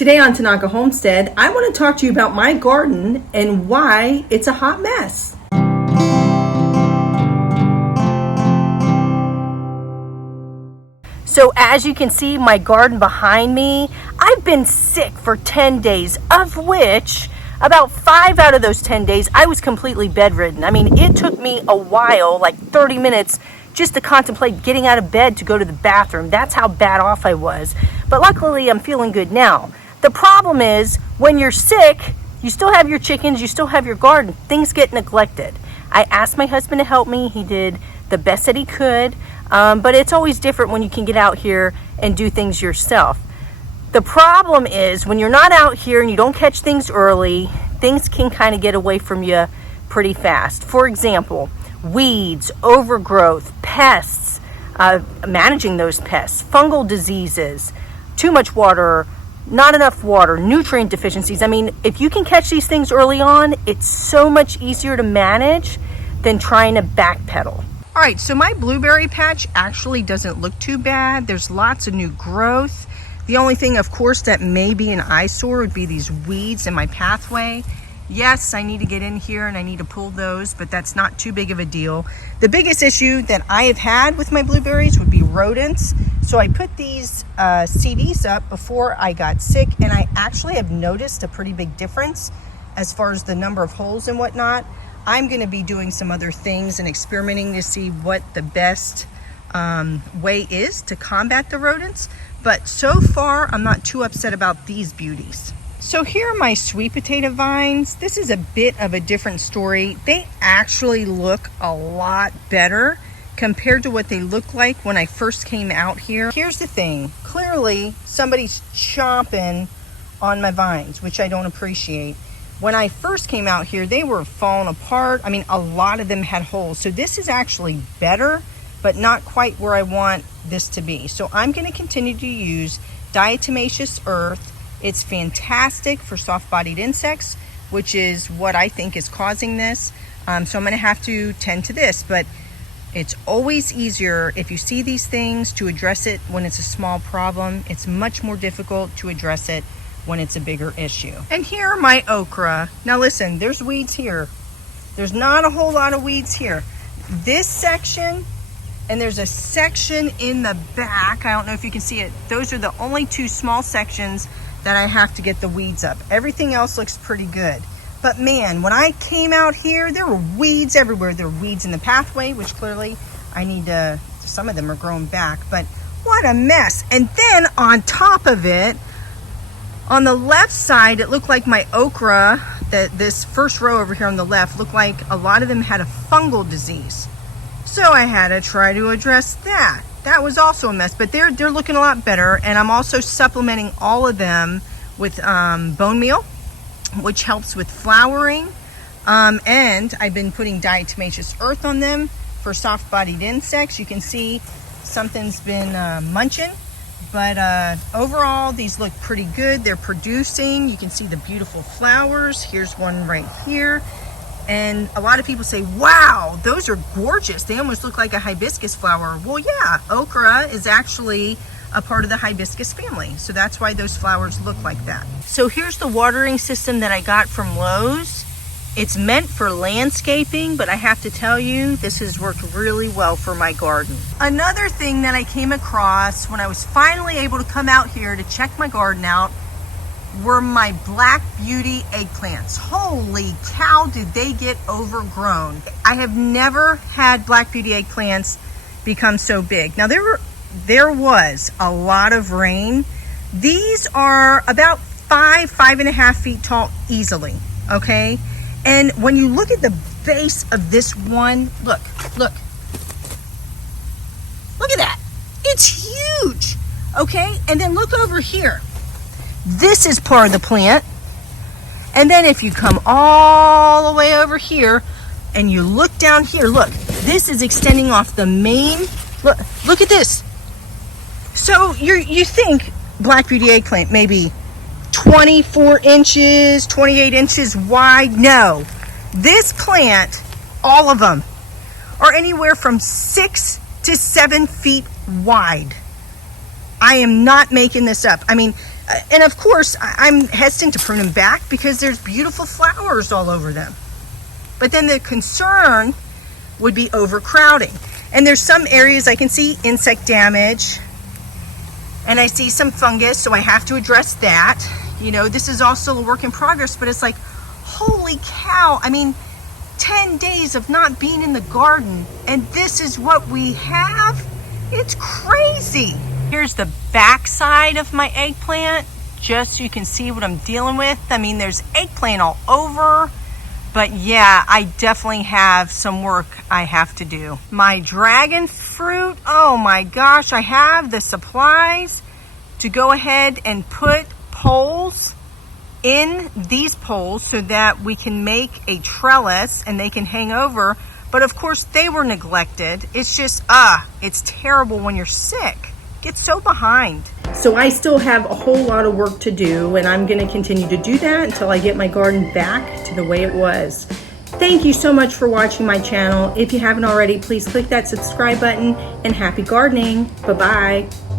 Today on Tanaka Homestead, I want to talk to you about my garden and why it's a hot mess. So as you can see, my garden behind me, I've been sick for 10 days, of which about 5 out of those 10 days, I was completely bedridden. I mean, it took me a while, like 30 minutes, just to contemplate getting out of bed to go to the bathroom. That's how bad off I was. But luckily, I'm feeling good now. The problem is, when you're sick, you still have your chickens, you still have your garden. Things get neglected. I asked my husband to help me. He did the best that he could. But it's always different when you can get out here and do things yourself. The problem is, when you're not out here and you don't catch things early, things can kind of get away from you pretty fast. For example, weeds, overgrowth, pests, managing those pests, fungal diseases, too much water, not enough water, nutrient deficiencies. I mean, if you can catch these things early on, it's so much easier to manage than trying to backpedal. All right, so my blueberry patch actually doesn't look too bad. There's lots of new growth. The only thing, of course, that may be an eyesore would be these weeds in my pathway. Yes, I need to get in here and I need to pull those, but that's not too big of a deal. The biggest issue that I have had with my blueberries would be rodents. So I put these CDs up before I got sick, and I actually have noticed a pretty big difference as far as the number of holes and whatnot. I'm going to be doing some other things and experimenting to see what the best way is to combat the rodents. But so far, I'm not too upset about these beauties. So here are my sweet potato vines. This is a bit of a different story. They actually look a lot better compared to what they looked like when I first came out here. Here's the thing. Clearly, somebody's chomping on my vines, which I don't appreciate. When I first came out here, they were falling apart. I mean, a lot of them had holes. So this is actually better, but not quite where I want this to be. So I'm going to continue to use diatomaceous earth. It's fantastic for soft-bodied insects, which is what I think is causing this. So I'm going to have to tend to this, but it's always easier if you see these things to address it when it's a small problem. It's much more difficult to address it when it's a bigger issue. And here are my okra. Now listen, there's weeds here. There's not a whole lot of weeds here. This section, and there's a section in the back. I don't know if you can see it. Those are the only two small sections that I have to get the weeds up. Everything else looks pretty good. But man, when I came out here, there were weeds everywhere. There were weeds in the pathway, which clearly I need to, some of them are growing back, but what a mess. And then on top of it, on the left side, it looked like my okra, this first row over here on the left, looked like a lot of them had a fungal disease. So I had to try to address that. That was also a mess, but they're looking a lot better. And I'm also supplementing all of them with bone meal, which helps with flowering. And I've been putting diatomaceous earth on them for soft-bodied insects. You can see something's been munching. But overall, these look pretty good. They're producing. You can see the beautiful flowers. Here's one right here. And a lot of people say, wow, those are gorgeous. They almost look like a hibiscus flower. Well, yeah, okra is actually a part of the hibiscus family. So that's why those flowers look like that. So here's the watering system that I got from Lowe's. It's meant for landscaping, but I have to tell you, this has worked really well for my garden. Another thing that I came across when I was finally able to come out here to check my garden out were my Black Beauty eggplants. Holy cow, did they get overgrown. I have never had Black Beauty eggplants become so big. Now there was a lot of rain. These are about 5.5 feet tall easily, okay? And when you look at the base of this one, look at that. It's huge, okay? And then look over here. This is part of the plant. And then if you come all the way over here and you look down here, look, this is extending off the main, look at this. So you think Black Beauty eggplant maybe 24 inches, 28 inches wide. No, this plant, all of them, are anywhere from 6 to 7 feet wide. I am not making this up. I mean, And of course, I'm hesitant to prune them back because there's beautiful flowers all over them. But then the concern would be overcrowding. And there's some areas I can see insect damage, and I see some fungus, so I have to address that. You know, this is also a work in progress, but it's like, holy cow. I mean, 10 days of not being in the garden, and this is what we have? It's crazy. Here's the back side of my eggplant, just so you can see what I'm dealing with. I mean, there's eggplant all over, but yeah, I definitely have some work I have to do. My dragon fruit, oh my gosh, I have the supplies to go ahead and put poles in these poles so that we can make a trellis and they can hang over. But of course they were neglected. It's just, it's terrible when you're sick. Get so behind. So I still have a whole lot of work to do, and I'm gonna continue to do that until I get my garden back to the way it was. Thank you so much for watching my channel. If you haven't already, please click that subscribe button, and happy gardening. Bye-bye.